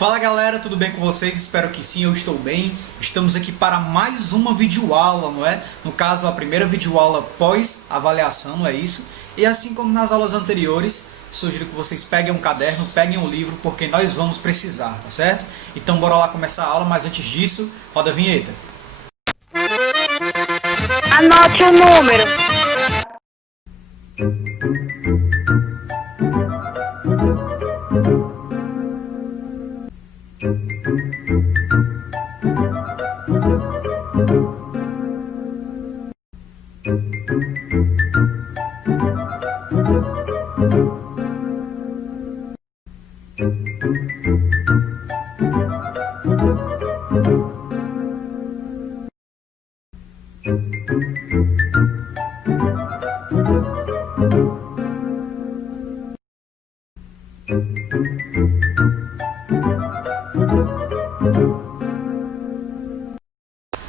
Fala galera, tudo bem com vocês? Espero que sim, eu estou bem. Estamos aqui para mais uma videoaula, não é? No caso, a primeira videoaula pós-avaliação, não é isso? E assim como nas aulas anteriores, sugiro que vocês peguem um caderno, peguem um livro, porque nós vamos precisar, tá certo? Então bora lá começar a aula, mas antes disso, roda a vinheta. Anote o número.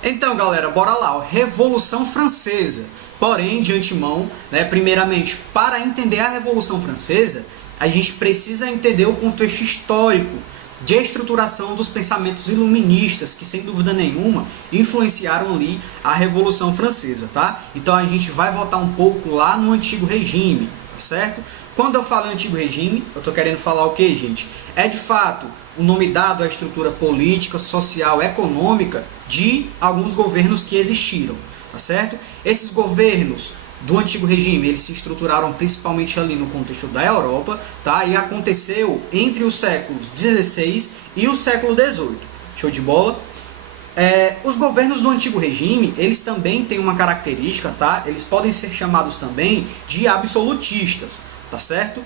Então galera, bora lá, ó. Revolução Francesa. Porém, de antemão, primeiramente, para entender a Revolução Francesa, a gente precisa entender o contexto histórico de estruturação dos pensamentos iluministas, que sem dúvida nenhuma influenciaram ali a Revolução Francesa, tá? Então a gente vai voltar um pouco lá no Antigo Regime, tá certo? Quando eu falo em Antigo Regime, eu estou querendo falar o que, gente? É de fato o nome dado à estrutura política, social, econômica de alguns governos que existiram, tá certo? Esses governos do Antigo Regime, eles se estruturaram principalmente ali no contexto da Europa, tá? E aconteceu entre os séculos XVI e o século XVIII. Show de bola? Os governos do Antigo Regime, eles também têm uma característica, tá? Eles podem ser chamados também de absolutistas, tá certo?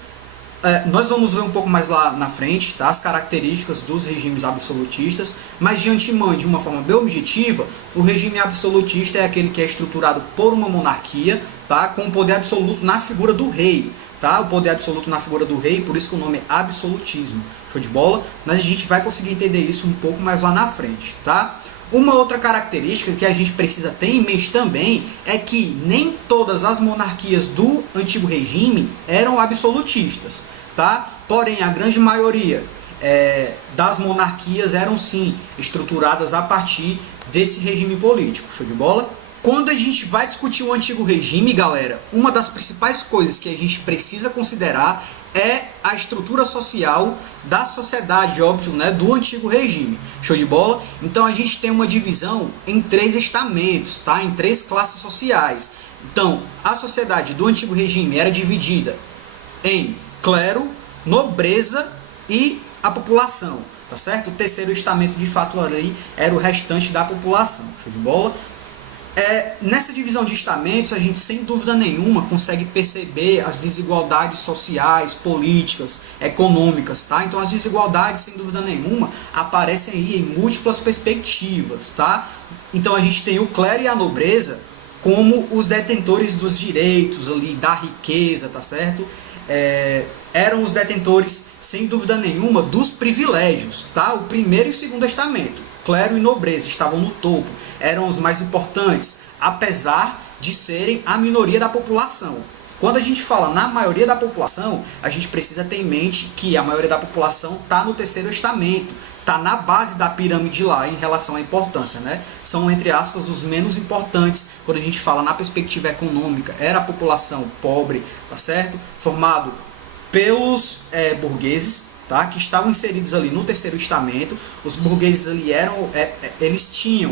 Nós vamos ver um pouco mais lá na frente, tá? As características dos regimes absolutistas, mas de antemão, de uma forma bem objetiva, o regime absolutista é aquele que é estruturado por uma monarquia, tá? Com o poder absoluto na figura do rei, tá? O poder absoluto na figura do rei, por isso que o nome é absolutismo. Show de bola? Mas a gente vai conseguir entender isso um pouco mais lá na frente, tá? Uma outra característica que a gente precisa ter em mente também é que nem todas as monarquias do Antigo Regime eram absolutistas, tá? Porém, a grande maioria das monarquias eram sim estruturadas a partir desse regime político. Show de bola? Quando a gente vai discutir o Antigo Regime, galera, uma das principais coisas que a gente precisa considerar é a estrutura social da sociedade, óbvio, do Antigo Regime. Show de bola? Então a gente tem uma divisão em 3 estamentos, tá? Em 3 classes sociais. Então, a sociedade do Antigo Regime era dividida em clero, nobreza e a população, tá certo? O terceiro estamento, de fato, ali era o restante da população. Show de bola? Nessa divisão de estamentos, a gente sem dúvida nenhuma consegue perceber as desigualdades sociais, políticas, econômicas, tá? Então as desigualdades sem dúvida nenhuma aparecem aí em múltiplas perspectivas, tá? Então a gente tem o clero e a nobreza como os detentores dos direitos ali, da riqueza, tá certo? Eram os detentores sem dúvida nenhuma dos privilégios, tá? O primeiro e o segundo estamento, clero e nobreza, estavam no topo, eram os mais importantes, apesar de serem a minoria da população. Quando a gente fala na maioria da população, a gente precisa ter em mente que a maioria da população está no terceiro estamento, está na base da pirâmide lá em relação à importância, São, entre aspas, os menos importantes quando a gente fala na perspectiva econômica. Era a população pobre, tá certo? Formado pelos burgueses, tá? Que estavam inseridos ali no terceiro estamento. Os burgueses ali eles tinham,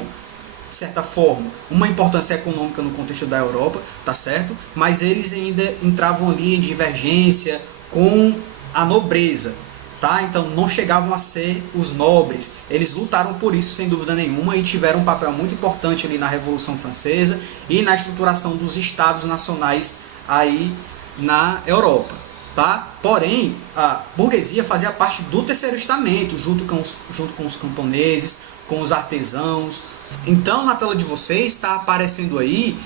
de certa forma, uma importância econômica no contexto da Europa, tá certo? Mas eles ainda entravam ali em divergência com a nobreza, tá? Então não chegavam a ser os nobres. Eles lutaram por isso sem dúvida nenhuma e tiveram um papel muito importante ali na Revolução Francesa e na estruturação dos estados nacionais aí na Europa, tá? Porém, a burguesia fazia parte do terceiro estamento, junto com os camponeses, com os artesãos. Então, na tela de vocês está aparecendo aí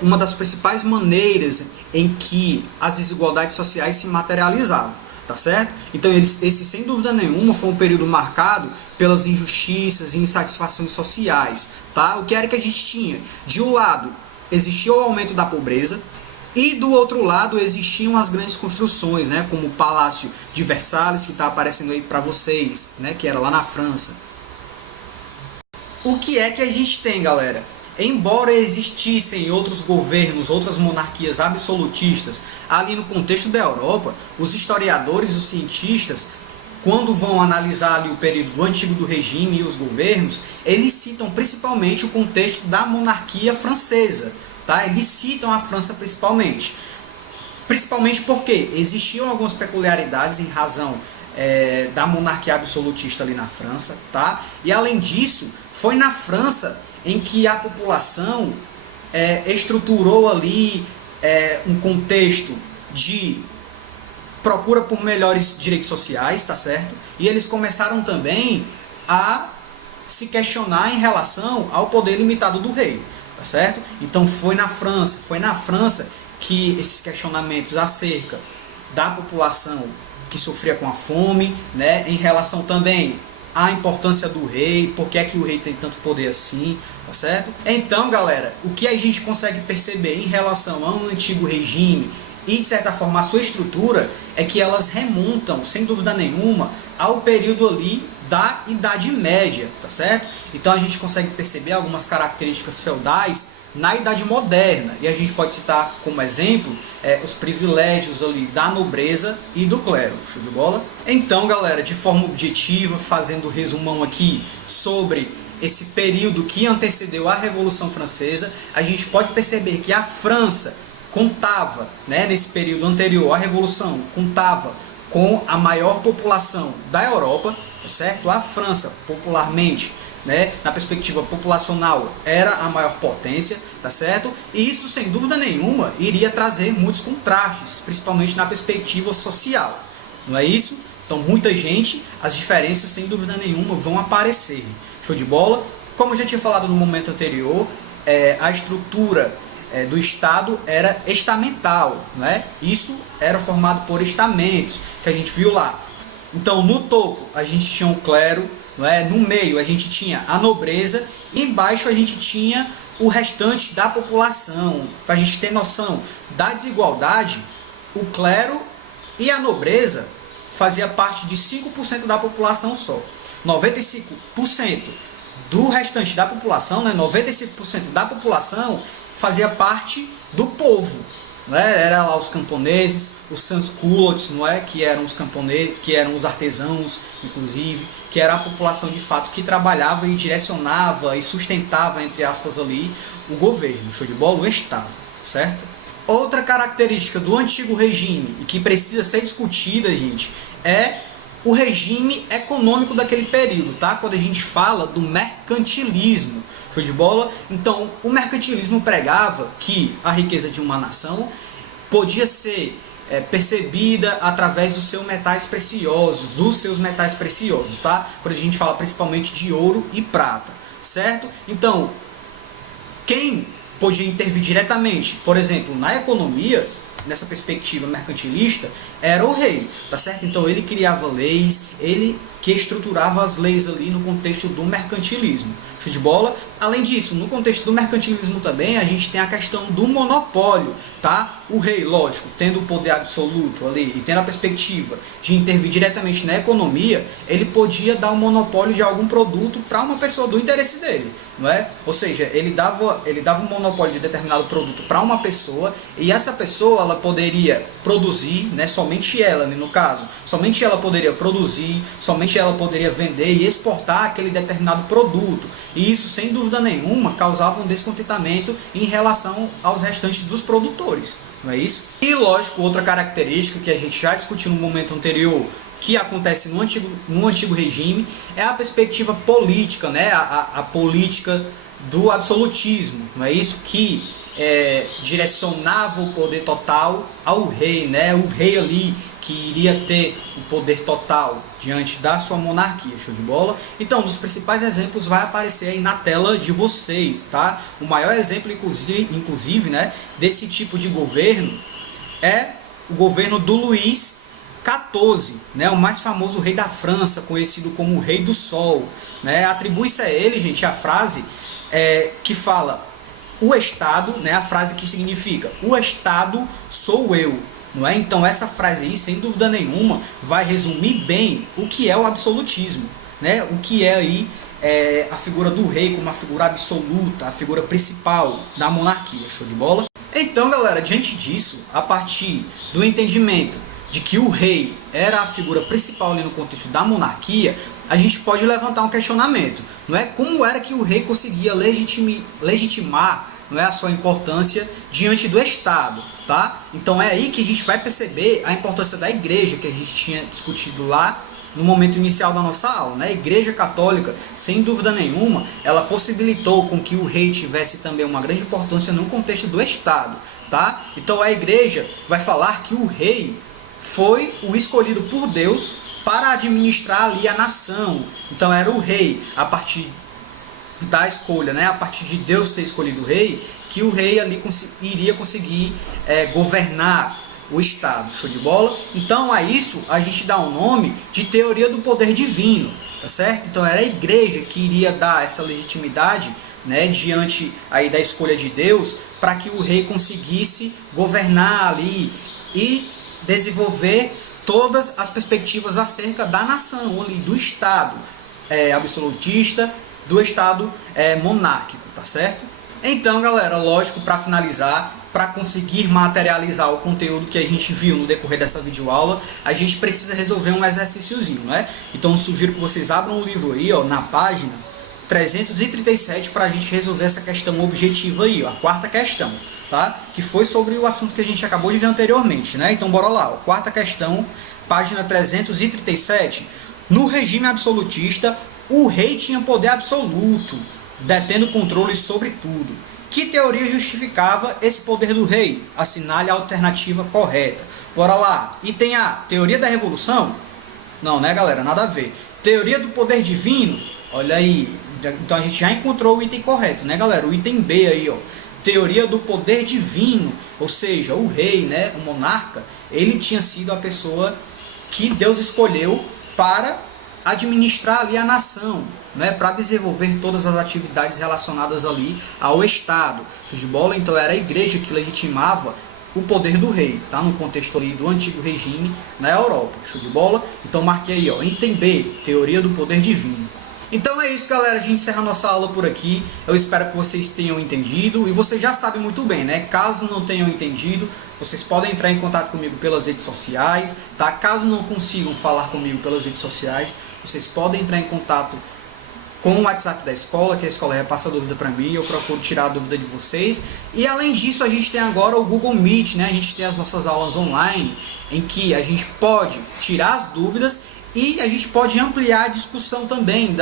uma das principais maneiras em que as desigualdades sociais se materializavam, tá certo? Então, esse sem dúvida nenhuma foi um período marcado pelas injustiças e insatisfações sociais, tá? O que era que a gente tinha? De um lado, existia o aumento da pobreza, E do outro lado existiam as grandes construções, né, como o Palácio de Versalhes, que está aparecendo aí para vocês, né, que era lá na França. O que é que a gente tem, galera? Embora existissem outros governos, outras monarquias absolutistas ali no contexto da Europa, os historiadores, os cientistas, quando vão analisar ali o período do Antigo do Regime e os governos, eles citam principalmente o contexto da monarquia francesa, tá? Eles citam a França principalmente. Principalmente porque existiam algumas peculiaridades em razão da monarquia absolutista ali na França, tá? E além disso, foi na França em que a população estruturou ali um contexto de procura por melhores direitos sociais, tá certo? E eles começaram também a se questionar em relação ao poder limitado do rei, tá certo? Então foi na França que esses questionamentos acerca da população que sofria com a fome, né, em relação também à importância do rei, por que é que o rei tem tanto poder assim, tá certo? Então, galera, o que a gente consegue perceber em relação ao antigo regime e, de certa forma, a sua estrutura, é que elas remontam, sem dúvida nenhuma, ao período ali da Idade Média, tá certo? Então a gente consegue perceber algumas características feudais na Idade Moderna, e a gente pode citar como exemplo os privilégios ali da nobreza e do clero, show de bola? Então, galera, de forma objetiva, fazendo resumão aqui sobre esse período que antecedeu a Revolução Francesa, a gente pode perceber que a França contava, né, nesse período anterior à Revolução, contava com a maior população da Europa, tá certo? A França, popularmente, né, na perspectiva populacional, era a maior potência, tá certo? E isso, sem dúvida nenhuma, iria trazer muitos contrastes, principalmente na perspectiva social, não é isso? Então, muita gente, as diferenças, sem dúvida nenhuma, vão aparecer. Show de bola? Como eu já tinha falado no momento anterior, a estrutura do Estado era estamental, né? Isso era formado por estamentos, que a gente viu lá. Então, no topo, a gente tinha o clero, no meio a gente tinha a nobreza e embaixo a gente tinha o restante da população. Para a gente ter noção da desigualdade, o clero e a nobreza fazia parte de 5% da população só. 95% do restante da população, 95% da população fazia parte do povo. Era lá os camponeses, os sans-culottes, que eram os camponeses, que eram os artesãos, inclusive, que era a população de fato que trabalhava e direcionava e sustentava, entre aspas, ali o governo, show de bola, o Estado, certo? Outra característica do antigo regime e que precisa ser discutida, gente, é o regime econômico daquele período, tá? Quando a gente fala do mercantilismo, show de bola? Então, o mercantilismo pregava que a riqueza de uma nação podia ser percebida através dos seus metais preciosos, tá? Quando a gente fala principalmente de ouro e prata, certo? Então, quem podia intervir diretamente, por exemplo, na economia, nessa perspectiva mercantilista, era o rei, tá certo? Então ele criava leis, ele que estruturava as leis ali no contexto do mercantilismo. Show de bola? Além disso, no contexto do mercantilismo também, a gente tem a questão do monopólio, tá? O rei, lógico, tendo o poder absoluto ali e tendo a perspectiva de intervir diretamente na economia, ele podia dar um monopólio de algum produto para uma pessoa do interesse dele, não é? Ou seja, ele dava um monopólio de determinado produto para uma pessoa e essa pessoa ela poderia produzir, somente ela, no caso, somente ela poderia produzir, somente ela poderia vender e exportar aquele determinado produto. E isso, sem dúvida nenhuma, causava um descontentamento em relação aos restantes dos produtores, não é isso? E lógico, outra característica que a gente já discutiu no momento anterior, que acontece no antigo regime, é a perspectiva política, a política do absolutismo, não é isso? Que direcionava o poder total ao rei, o rei ali que iria ter o poder total diante da sua monarquia, show de bola? Então, um dos principais exemplos vai aparecer aí na tela de vocês, tá? O maior exemplo, inclusive, desse tipo de governo é o governo do Luís XIV, o mais famoso rei da França, conhecido como o Rei do Sol, Atribui-se a ele, gente, a frase que fala: o Estado, né, a frase que significa o Estado sou eu, não é? Então essa frase aí, sem dúvida nenhuma, vai resumir bem o que é o absolutismo, né? O que é aí a figura do rei como a figura absoluta, a figura principal da monarquia. Show de bola? Então, galera, diante disso, a partir do entendimento de que o rei era a figura principal ali no contexto da monarquia, a gente pode levantar um questionamento, não é? Como era que o rei conseguia legitimar, não é, a sua importância diante do Estado, tá? Então é aí que a gente vai perceber a importância da igreja, que a gente tinha discutido lá no momento inicial da nossa aula, né? A Igreja Católica, sem dúvida nenhuma, ela possibilitou com que o rei tivesse também uma grande importância no contexto do Estado, tá? Então a igreja vai falar que o rei foi o escolhido por Deus para administrar ali a nação. Então era o rei, a partir da escolha, né? A partir de Deus ter escolhido o rei, que o rei ali iria conseguir governar o Estado. Show de bola? Então a isso a gente dá o nome de teoria do poder divino, tá certo? Então era a igreja que iria dar essa legitimidade, né, diante aí da escolha de Deus, para que o rei conseguisse governar ali e desenvolver todas as perspectivas acerca da nação, ali, do Estado absolutista, do Estado monárquico, tá certo? Então, galera, lógico, para finalizar, para conseguir materializar o conteúdo que a gente viu no decorrer dessa videoaula, a gente precisa resolver um exercíciozinho, né? Então eu sugiro que vocês abram o livro aí, ó, na página 337, para a gente resolver essa questão objetiva aí, ó, a quarta questão, tá? Que foi sobre o assunto que a gente acabou de ver anteriormente, né? Então bora lá, ó. Quarta questão, página 337. No regime absolutista, o rei tinha poder absoluto, detendo controle sobre tudo. Que teoria justificava esse poder do rei? Assinale a alternativa correta. Bora lá. Item A, teoria da revolução? Não, né, galera? Nada a ver. Teoria do poder divino? Olha aí. Então a gente já encontrou o item correto, né, galera? O item B aí, ó. Teoria do poder divino. Ou seja, o rei, né, o monarca, ele tinha sido a pessoa que Deus escolheu para administrar ali a nação, né, para desenvolver todas as atividades relacionadas ali ao Estado. Show de bola? Então era a igreja que legitimava o poder do rei, tá? No contexto ali do antigo regime na Europa. Show de bola? Então marquei aí, ó, item B, teoria do poder divino. Então é isso, galera, a gente encerra a nossa aula por aqui. Eu espero que vocês tenham entendido, e vocês já sabem muito bem, né? Caso não tenham entendido, vocês podem entrar em contato comigo pelas redes sociais, tá? Caso não consigam falar comigo pelas redes sociais, vocês podem entrar em contato com o WhatsApp da escola, que a escola repassa a dúvida para mim, eu procuro tirar a dúvida de vocês. E além disso, a gente tem agora o Google Meet, né? A gente tem as nossas aulas online, em que a gente pode tirar as dúvidas e a gente pode ampliar a discussão também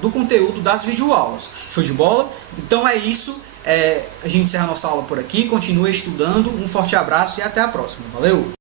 do conteúdo das videoaulas. Show de bola? Então é isso, a gente encerra a nossa aula por aqui, continue estudando, um forte abraço e até a próxima. Valeu!